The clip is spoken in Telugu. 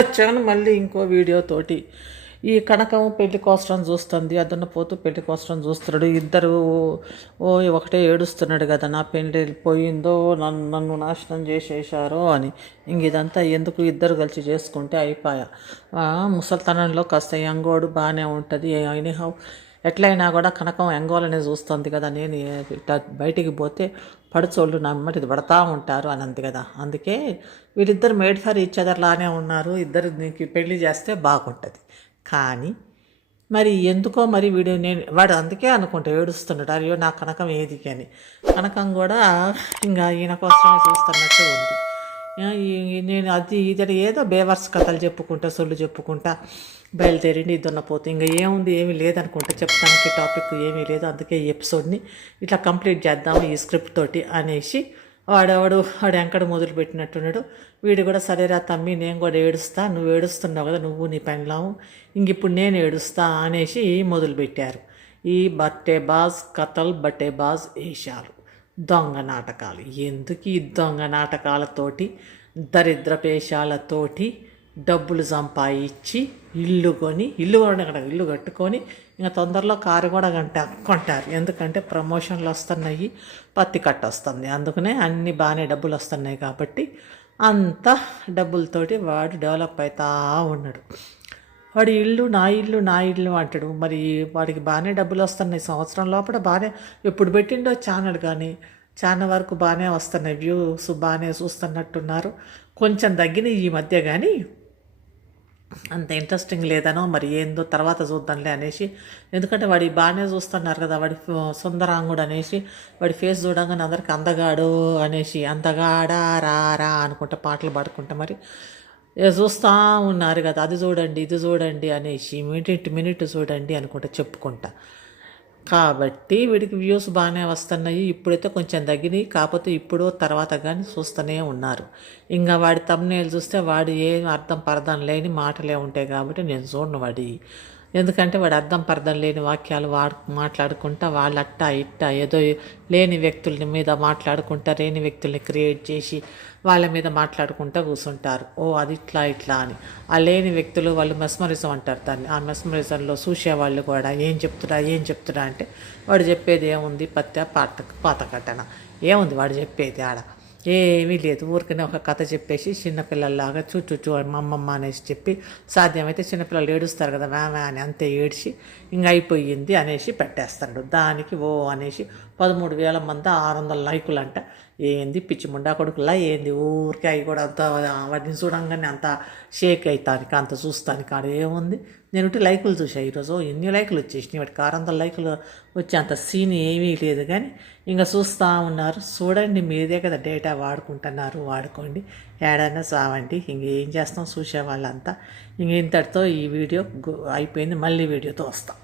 వచ్చాను మళ్ళీ ఇంకో వీడియో తోటి. ఈ కనకం పెళ్లి కోసం చూస్తుంది, అదన్న పోతూ పెళ్లి కోసం చూస్తున్నాడు. ఇద్దరు ఒకటే ఏడుస్తున్నాడు కదా, నా పెళ్లి పోయిందో, నన్ను నాశనం చేసేసారో అని. ఇంక ఇదంతా ఎందుకు, ఇద్దరు కలిసి చేసుకుంటే అయిపోయా. ముసలితనంలో కాస్త యంగోడు బాగానే ఉంటుంది. ఎనీహౌ ఎట్లయినా కూడా కనకం ఎంగోలనే చూస్తుంది కదా. నేను ఇట్లా బయటికి పోతే పడుచోళ్ళు నా ఇది పడతా ఉంటారు అని అంది కదా. అందుకే వీళ్ళిద్దరు మేడ్ ఫర్ ఈచ్ అదర్ లానే ఉన్నారు. ఇద్దరు నీకు పెళ్లి చేస్తే బాగుంటుంది. కానీ మరి ఎందుకో మరి వాడు అందుకే అనుకుంటా ఏడుస్తున్నాడు, అయ్యో నా కనకం ఏది అని. కనకం కూడా ఇంకా ఈయన కోసమే చూస్తున్నట్టు ఉంది. నేను ఇది ఏదో బేవర్స్ కథలు చెప్పుకుంటా, సొల్లు చెప్పుకుంటా బయలుదేరిండి దున్నపోతే. ఇంకా ఏముంది, ఏమీ లేదనుకుంటా, చెప్తానికి టాపిక్ ఏమీ లేదు. అందుకే ఈ ఎపిసోడ్ని ఇట్లా కంప్లీట్ చేద్దాము ఈ స్క్రిప్ట్ తోటి అనేసి వాడు ఎంకడ మొదలు పెట్టినట్టున్నాడు. వీడు కూడా సరేరా తమ్మి, నేను కూడా ఏడుస్తా, నువ్వు ఏడుస్తున్నావు కదా, నువ్వు నీ పెండ్లాము, ఇప్పుడు నేను ఏడుస్తా అనేసి మొదలుపెట్టారు. ఈ బట్టేబాజ్ కథల్ బట్టేబాజ్ వేషాలు, దొంగ నాటకాలు. ఎందుకు ఈ దొంగ నాటకాలతోటి, దరిద్ర పేషాలతోటి డబ్బులు సంపాదించి ఇల్లు కట్టుకొని ఇంకా తొందరలో కారు కూడా కొంటారు. ఎందుకంటే ప్రమోషన్లు వస్తున్నాయి, పత్తి కట్ట వస్తుంది, అందుకనే అన్ని బాగానే డబ్బులు వస్తున్నాయి కాబట్టి అంత డబ్బులతోటి వాడు డెవలప్ అవుతా ఉన్నాడు. వాడి నా ఇల్లు అంటాడు. మరి వాడికి బాగానే డబ్బులు వస్తున్నాయి, సంవత్సరం లోపల బాగానే ఎప్పుడు పెట్టిండో ఛానల్, కానీ ఛానల్ వరకు బాగానే వస్తున్నాయి, వ్యూస్ బాగానే చూస్తున్నట్టున్నారు. కొంచెం తగ్గినాయి ఈ మధ్య, కానీ అంత ఇంట్రెస్టింగ్ లేదనో మరి ఏందో తర్వాత చూద్దాంలే అనేసి. ఎందుకంటే వాడి బాగానే చూస్తున్నారు కదా, వాడి సుందరాంగుడు అనేసి, వాడి ఫేస్ చూడంగానే అందరికి అందగాడు అనేసి, అందగాడా రా అనుకుంటా పాటలు పాడుకుంటా మరి చూస్తూ ఉన్నారు కదా. అది చూడండి ఇది చూడండి అనేసి, మినిట్ చూడండి అనుకుంటా చెప్పుకుంటా. కాబట్టి వీడికి వ్యూస్ బాగానే వస్తున్నాయి. ఇప్పుడైతే కొంచెం తగ్గినాయి, కాకపోతే ఇప్పుడు తర్వాత కానీ చూస్తూనే ఉన్నారు. ఇంకా వాడి తమ్నేలు చూస్తే వాడు ఏం పర్థం లేని మాటలే ఉంటాయి కాబట్టి నేను చూడను వాడి. ఎందుకంటే వాడు పర్థం లేని వాక్యాలు మాట్లాడుకుంటా, వాళ్ళు ఇట్టా ఏదో లేని వ్యక్తుల మీద మాట్లాడుకుంటా, లేని వ్యక్తుల్ని క్రియేట్ చేసి వాళ్ళ మీద మాట్లాడుకుంటూ కూర్చుంటారు. అది ఇట్లా అని. ఆ లేని వ్యక్తులు వాళ్ళు మెస్మరిజం అంటారు దాన్ని. ఆ మెస్మరిజంలో చూసేవాళ్ళు కూడా ఏం చెప్తురా అంటే వాడు చెప్పేది ఏముంది, పాత కట్టన ఏముంది వాడు చెప్పేది ఆడ ఏమీ లేదు. ఊరికనే ఒక కథ చెప్పేసి చిన్నపిల్లల్లాగా చూ అమ్మమ్మ అనేసి చెప్పి, సాధ్యమైతే చిన్నపిల్లలు ఏడుస్తారు కదా వ్యామా అని, అంతే ఏడ్చి ఇంకా అయిపోయింది అనేసి పెట్టేస్తాడు. దానికి అనేసి 13,000 మంది 600 లైకులు అంట. ఏంది పిచ్చి ముండా కొడుకులా ఏంది, ఊరికే అవి కూడా అంత వాటిని చూడంగానే అంత షేక్ అవుతానికి, అంత చూస్తానికి ఆడ ఏముంది. నేను లైకులు చూసా ఈరోజు, ఎన్ని లైకులు వచ్చేసినాయి వాటికి, 600 లైకులు వచ్చి అంత సీన్ ఏమీ లేదు. కానీ ఇంకా చూస్తూ ఉన్నారు. చూడండి, మీదే కదా డేటా వాడుకుంటున్నారు, వాడుకోండి, ఏడైనా సావండి. ఇంకేం చేస్తాం చూసే వాళ్ళంతా. ఇంతటితో ఈ వీడియో అయిపోయింది. మళ్ళీ వీడియోతో వస్తాం.